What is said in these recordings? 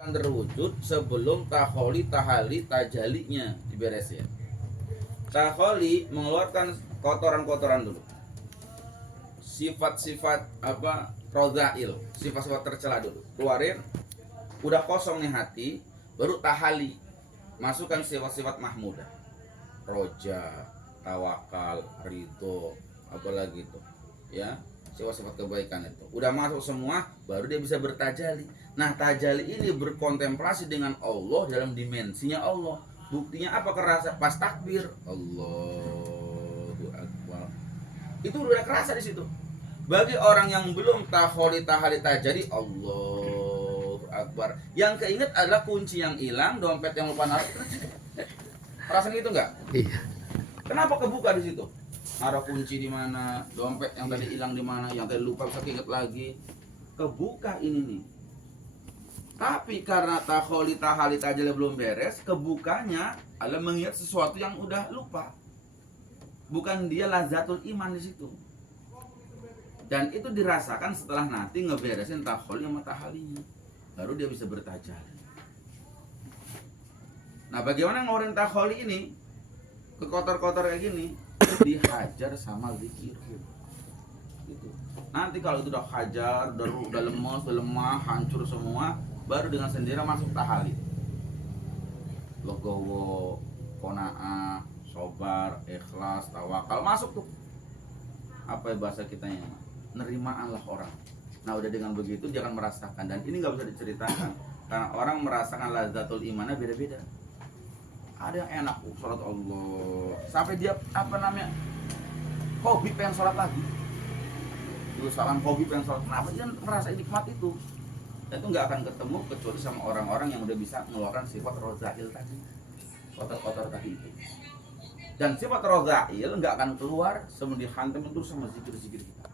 akan terwujud sebelum taholi, tahali, tajalinya diberesin. Taholi mengeluarkan kotoran-kotoran dulu. Sifat-sifat rodhail, sifat-sifat tercela dulu. Keluarin, udah kosong nih hati, baru tahali. Masukkan sifat-sifat mahmudah. Roja, tawakal, ridho, apalagi itu. Ya, sifat-sifat kebaikan itu. Udah masuk semua, baru dia bisa bertajali. Nah, tajali ini berkontemplasi dengan Allah dalam dimensinya Allah. Buktinya apa? Kerasa pas takbir, Allahu Akbar. Itu udah kerasa di situ. Bagi orang yang belum taholi tahali tajali, Allahu Akbar. Yang keinget adalah kunci yang hilang, dompet yang lupa naruh. Perasaan gitu nggak? Iya. Kenapa kebuka di situ? Naruh kunci di mana, dompet yang tadi hilang di mana, yang tadi lupa bisa keinget lagi. Kebuka ini nih. Tapi karena taholi tahali tajali belum beres, kebukanya adalah mengingat sesuatu yang udah lupa. Bukan dia lazatul iman di situ. Dan itu dirasakan setelah nanti ngeberesin taholi sama tahali. Baru dia bisa bertajali. Nah, bagaimana ngeluarin taholi ini ke kotor-kotor kayak gini? Dihajar sama zikir. Gitu. Nanti kalau itu udah hajar, udah lemes, udah lemah, hancur semua, baru dengan sendiri masuk tahali. Logowo, kona'ah, sobar, ikhlas, tawakal, masuk tuh. Apa bahasa kitanya? Nerimaanlah orang. Nah, udah dengan begitu dia akan merasakan. Dan ini nggak bisa diceritakan karena orang merasakan lazatul imannya beda-beda. Ada yang enak sholat Allah sampai dia hobi pengen sholat lagi. Dulu salam hobi pengen sholat. Kenapa dia merasa nikmat itu? Dan itu nggak akan ketemu kecuali sama orang-orang yang udah bisa mengeluarkan sifat rodhail tadi, kotor-kotor tadi itu. Dan sifat rodhail nggak akan keluar sebelum dihantam itu sama zikir-zikir kita.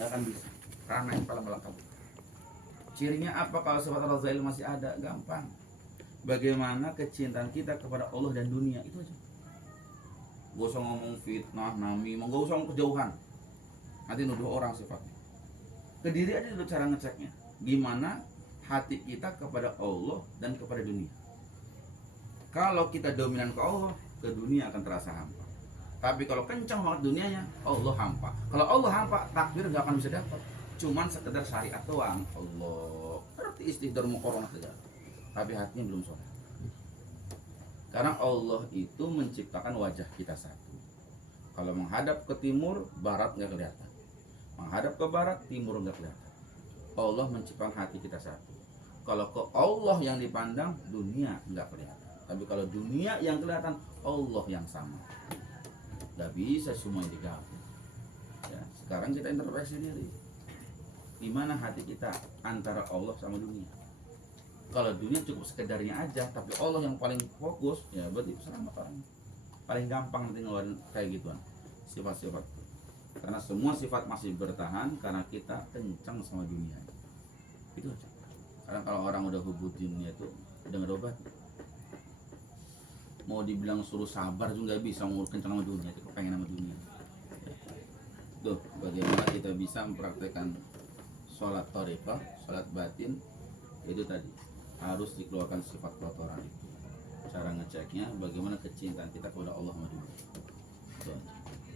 Nggak akan bisa karena yang paling melengkap. Cirinya apa kalau sifat rodhail masih ada? Gampang. Bagaimana kecintaan kita kepada Allah dan dunia, itu aja. Gak usah ngomong fitnah, namimah, gak usah ngomong kejauhan. Nanti nuduh orang sifatnya. Ke diri aja dulu cara ngeceknya. Gimana hati kita kepada Allah dan kepada dunia. Kalau kita dominan ke Allah, ke dunia akan terasa hampa. Tapi kalau kencang banget dunianya, Allah hampa. Kalau Allah hampa, takbir gak akan bisa dapat. Cuman sekedar syariat doang. Allah berarti istighfar mukorona saja. Tapi hatinya belum sholat. Karena Allah itu menciptakan wajah kita satu. Kalau menghadap ke timur, barat nggak kelihatan. Menghadap ke barat, timur nggak kelihatan. Allah menciptakan hati kita satu. Kalau ke Allah yang dipandang, dunia nggak kelihatan. Tapi kalau dunia yang kelihatan, Allah yang sama. Nggak bisa semua digabung. Ya, sekarang kita introspeksi diri. Di mana hati kita antara Allah sama dunia? Kalau dunia cukup sekedarnya aja, tapi Allah yang paling fokus, ya berarti selamat orang. Paling gampang nanti ngeluarin kayak gituan sifat-sifat. Karena semua sifat masih bertahan karena kita kencang sama dunia. Itu aja. Karena kalau orang udah hubung dunia itu udah nggak ada obat. Mau dibilang suruh sabar juga nggak bisa, mau kencang sama dunia, itu pengen sama dunia. Tuh, bagaimana kita bisa mempraktekkan sholat thariqah, sholat batin, itu tadi. Harus dikeluarkan sifat kotoran itu. Cara ngeceknya bagaimana kecintaan kita kepada Allah sama dunia.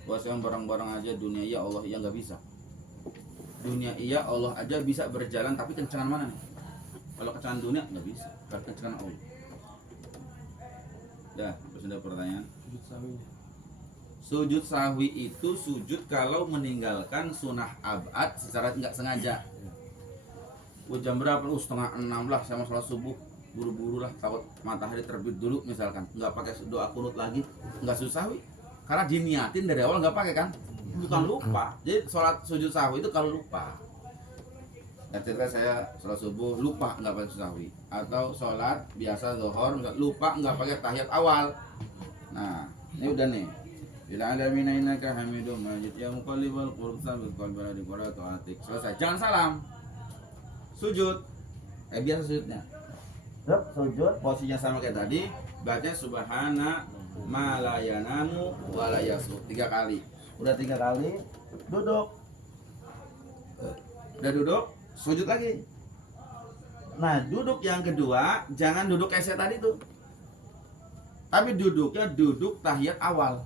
Bos yang barang-barang aja dunia iya Allah iya nggak bisa. Dunia iya Allah aja bisa berjalan, tapi kencengan mana nih? Kalau kencengan dunia nggak bisa, kalau kencengan Allah. Dah, terus ada pertanyaan. Sujud sahwi itu sujud kalau meninggalkan sunnah abad secara nggak sengaja. Jam berapa? Setengah 6 lah, saya mau sholat subuh, buru-buru lah, takut matahari terbit dulu misalkan, nggak pakai doa kunut lagi, nggak susah karena diniatin dari awal, nggak pakai kan, bukan lupa. Jadi sholat sujud sahwi itu kalau lupa. Ketika saya sholat subuh lupa nggak pakai sahwi, atau sholat biasa zuhur lupa nggak pakai tahiyat awal. Nah ini udah nih. Bila ada minainaka hamidum majid ya muqallibal qulub tsabbit qalbana di qurratu atik. Selesai, jangan salam. Sujud, biasa sujudnya. Sujud, posisinya sama kayak tadi. Baca subhana ma la yanamu wa la yasu 3 kali. Udah 3 kali, duduk. Udah duduk, sujud lagi. Nah, duduk yang kedua jangan duduk kayak saya tadi tuh. Tapi duduknya duduk tahiyat awal.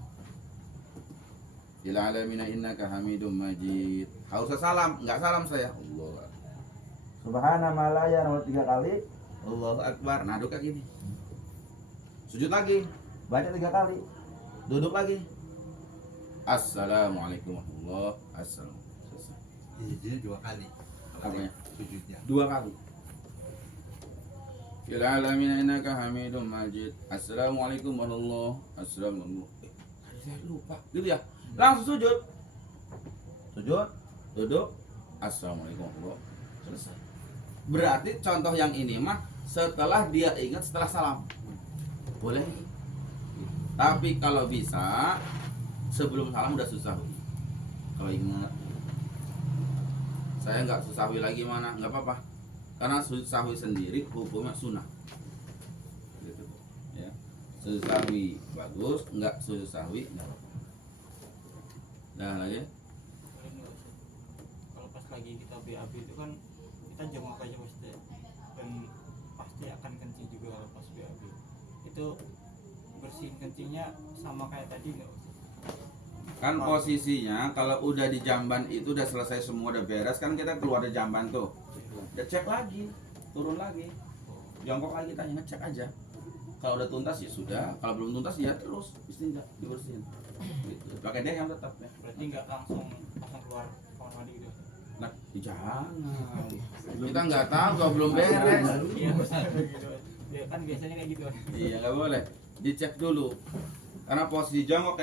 Ila alamina innaka hamidum majid. Harus salam, enggak salam saya. Allah. Subhana malaya nomor 3 kali. Allahu akbar. Nah, duduk kayak gini. Sujud lagi. Baca 3 kali. Duduk lagi. Assalamualaikum warahmatullahi wabarakatuh. Sujudnya 2 kali. Apanya? Sujudnya 2 kali. Fil alamin innaka hamidum majid. Assalamualaikum warahmatullahi wabarakatuh. Saya lupa. Gitu ya. Langsung sujud. Sujud, duduk. Assalamualaikum warahmatullahi wabarakatuh. Selesai. Berarti contoh yang ini mah setelah dia ingat setelah salam. Boleh. Tapi kalau bisa sebelum salam udah susah. Kalau ingat. Saya nggak sahwi lagi mana, nggak apa-apa. Karena sujud sahwi sendiri hukumnya sunnah. Gitu. Ya. Sujud sahwi bagus, nggak sujud sahwi nggak apa-apa. Nah lagi. Kalau pas lagi kita BAB itu kan kita jenguk aja pasti, dan pasti akan kencing juga kalau pas BAB. Itu bersihin kencingnya sama kayak tadi nggak? Kan posisinya kalau udah di jamban itu udah selesai semua, udah beres kan, kita keluar dari jamban tuh. Udah cek lagi, turun lagi, jongkok lagi, tanya ngecek aja. Kalau udah tuntas ya sudah, kalau belum tuntas ya terus istinja dibersihin. Gitu. Pakai deh yang tetap ya. Berarti nggak langsung keluar kamar mandi gitu? Nah, jangan. Kita nggak tahu kalau belum beres. Iya, gitu. Ya, kan biasanya kayak gitu. Iya nggak boleh. Dicek dulu. Karena posisi jongkok